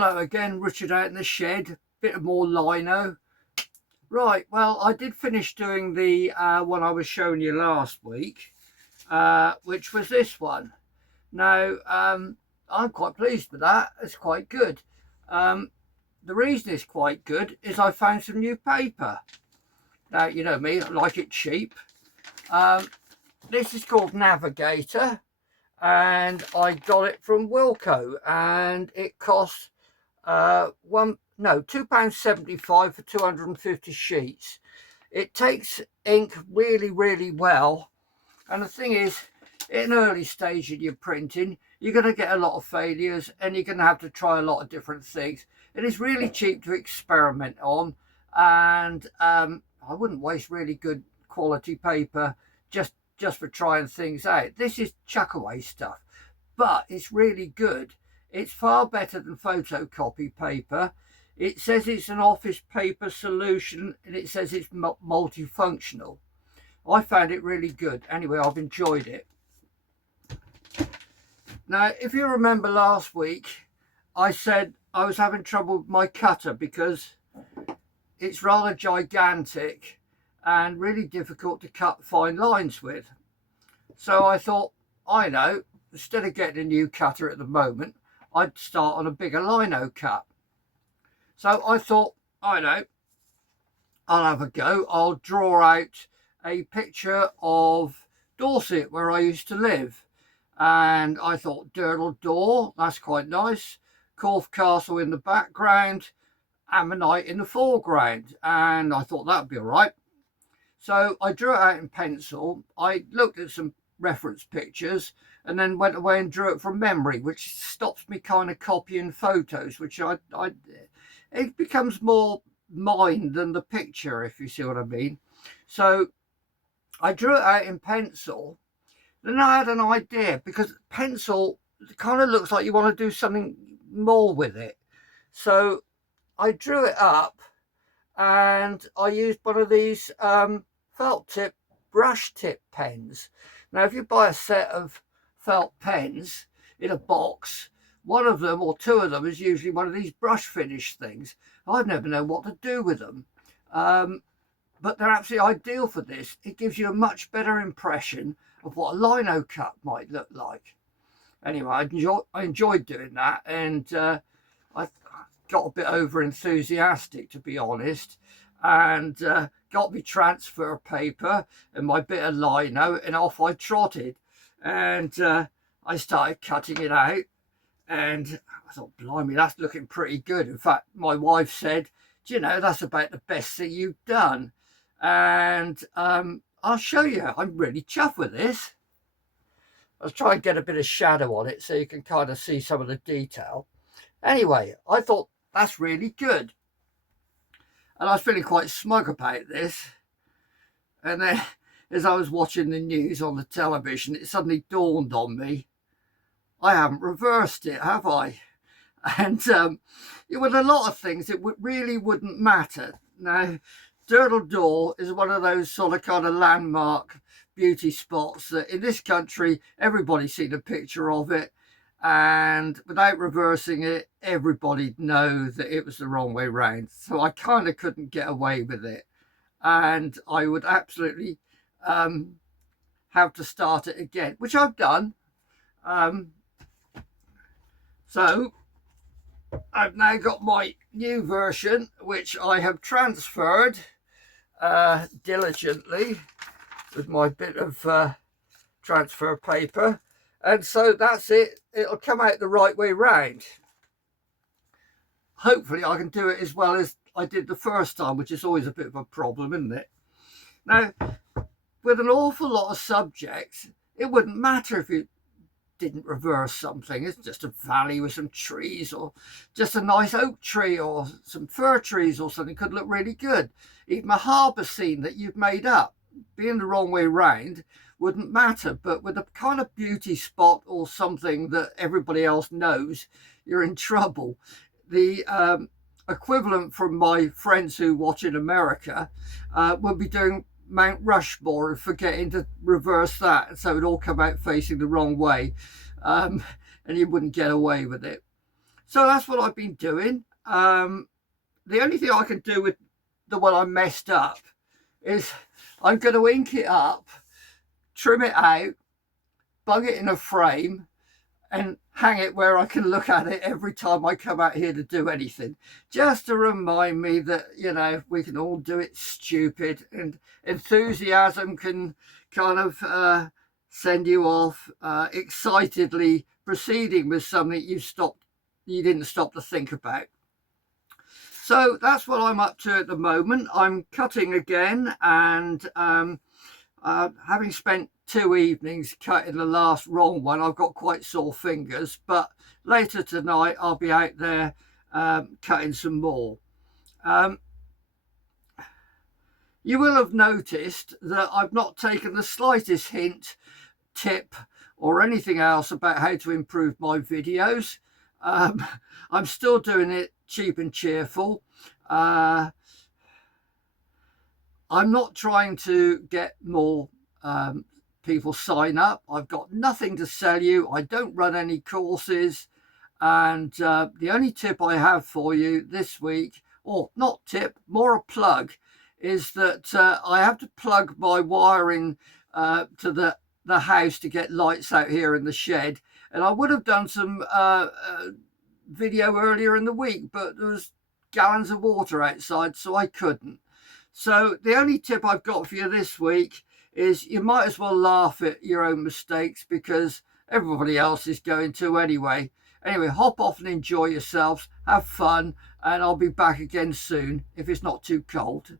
Hello again, Richard out in the shed. Bit of more lino. Right, well, I did finish doing the one I was showing you last week, which was this one. Now, I'm quite pleased with that. It's quite good. The reason it's quite good is I found some new paper. Now, you know me, I like it cheap. This is called Navigator, and I got it from Wilko, and it costs £2.75 for 250 sheets. It takes ink really well, and the thing is, in early stage of your printing, you're going to get a lot of failures and you're going to have to try a lot of different things. It is really cheap to experiment on, and I wouldn't waste really good quality paper just for trying things out. This is chuck away stuff, but it's really good. It's far better than photocopy paper. It says it's an office paper solution, and it says it's multifunctional. I found it really good. Anyway, I've enjoyed it. Now, if you remember last week, I said I was having trouble with my cutter because it's rather gigantic and really difficult to cut fine lines with. So I thought, I know, instead of getting a new cutter at the moment, I'd start on a bigger lino cut. So I thought, I know, I'll have a go. I'll draw out a picture of Dorset, where I used to live. And I thought, Durdle Door, that's quite nice. Corfe Castle in the background, Ammonite in the foreground. And I thought that'd be all right. So I drew it out in pencil. I looked at some reference pictures and then went away and drew it from memory, which stops me kind of copying photos, which it becomes more mine than the picture, if you see what I mean. So I drew it out in pencil. Then I had an idea, because pencil kind of looks like you want to do something more with it. So I drew it up and I used one of these felt tip brush tip pens. Now, if you buy a set of felt pens in a box, one of them or two of them is usually one of these brush finish things. I've never known what to do with them. But they're absolutely ideal for this. It gives you a much better impression of what a lino cut might look like. Anyway, I enjoyed doing that, and I got a bit over enthusiastic, to be honest, and got me transfer paper and my bit of lino, and off I trotted, and I started cutting it out, and I thought, blimey, that's looking pretty good. In fact, my wife said, do you know, that's about the best thing you've done. And I'll show you. I'm really chuffed with this. I'll try and get a bit of shadow on it so you can kind of see some of the detail. Anyway, I thought that's really good. And I was feeling quite smug about this. And then as I was watching the news on the television, it suddenly dawned on me, I haven't reversed it, have I? And with a lot of things, it really wouldn't matter. Now, Durdle Door is one of those sort of kind of landmark beauty spots that in this country, everybody's seen a picture of it. And without reversing it, everybody'd know that it was the wrong way round. So I kind of couldn't get away with it. And I would absolutely have to start it again, which I've done. So I've now got my new version, which I have transferred diligently with my bit of transfer paper, and so that's it. It'll come out the right way round. Hopefully I can do it as well as I did the first time, which is always a bit of a problem, isn't it? Now, with an awful lot of subjects, it wouldn't matter if you didn't reverse something. It's just a valley with some trees, or just a nice oak tree or some fir trees or something could look really good. Even a harbour scene that you've made up, being the wrong way round wouldn't matter. But with a kind of beauty spot or something that everybody else knows, you're in trouble. The equivalent from my friends who watch in America would be doing Mount Rushmore and forgetting to reverse that, so it'd all come out facing the wrong way, and you wouldn't get away with it. So that's what I've been doing. The only thing I can do with the one I messed up is I'm going to ink it up, trim it out, bung it in a frame, and hang it where I can look at it every time I come out here to do anything, just to remind me that, you know, we can all do it stupid, and enthusiasm can kind of send you off excitedly proceeding with something you didn't stop to think about. So that's what I'm up to at the moment. I'm cutting again, and having spent 2 evenings cutting the last wrong one, I've got quite sore fingers, but later tonight I'll be out there cutting some more. You will have noticed that I've not taken the slightest hint, tip, or anything else about how to improve my videos. I'm still doing it cheap and cheerful. I'm not trying to get more people sign up. I've got nothing to sell you. I don't run any courses. And the only tip I have for you this week, or not tip, more a plug, is that I have to plug my wiring to the house to get lights out here in the shed. And I would have done some video earlier in the week, but there was gallons of water outside, so I couldn't. So the only tip I've got for you this week is you might as well laugh at your own mistakes, because everybody else is going to anyway. Anyway, hop off and enjoy yourselves, have fun, and I'll be back again soon if it's not too cold.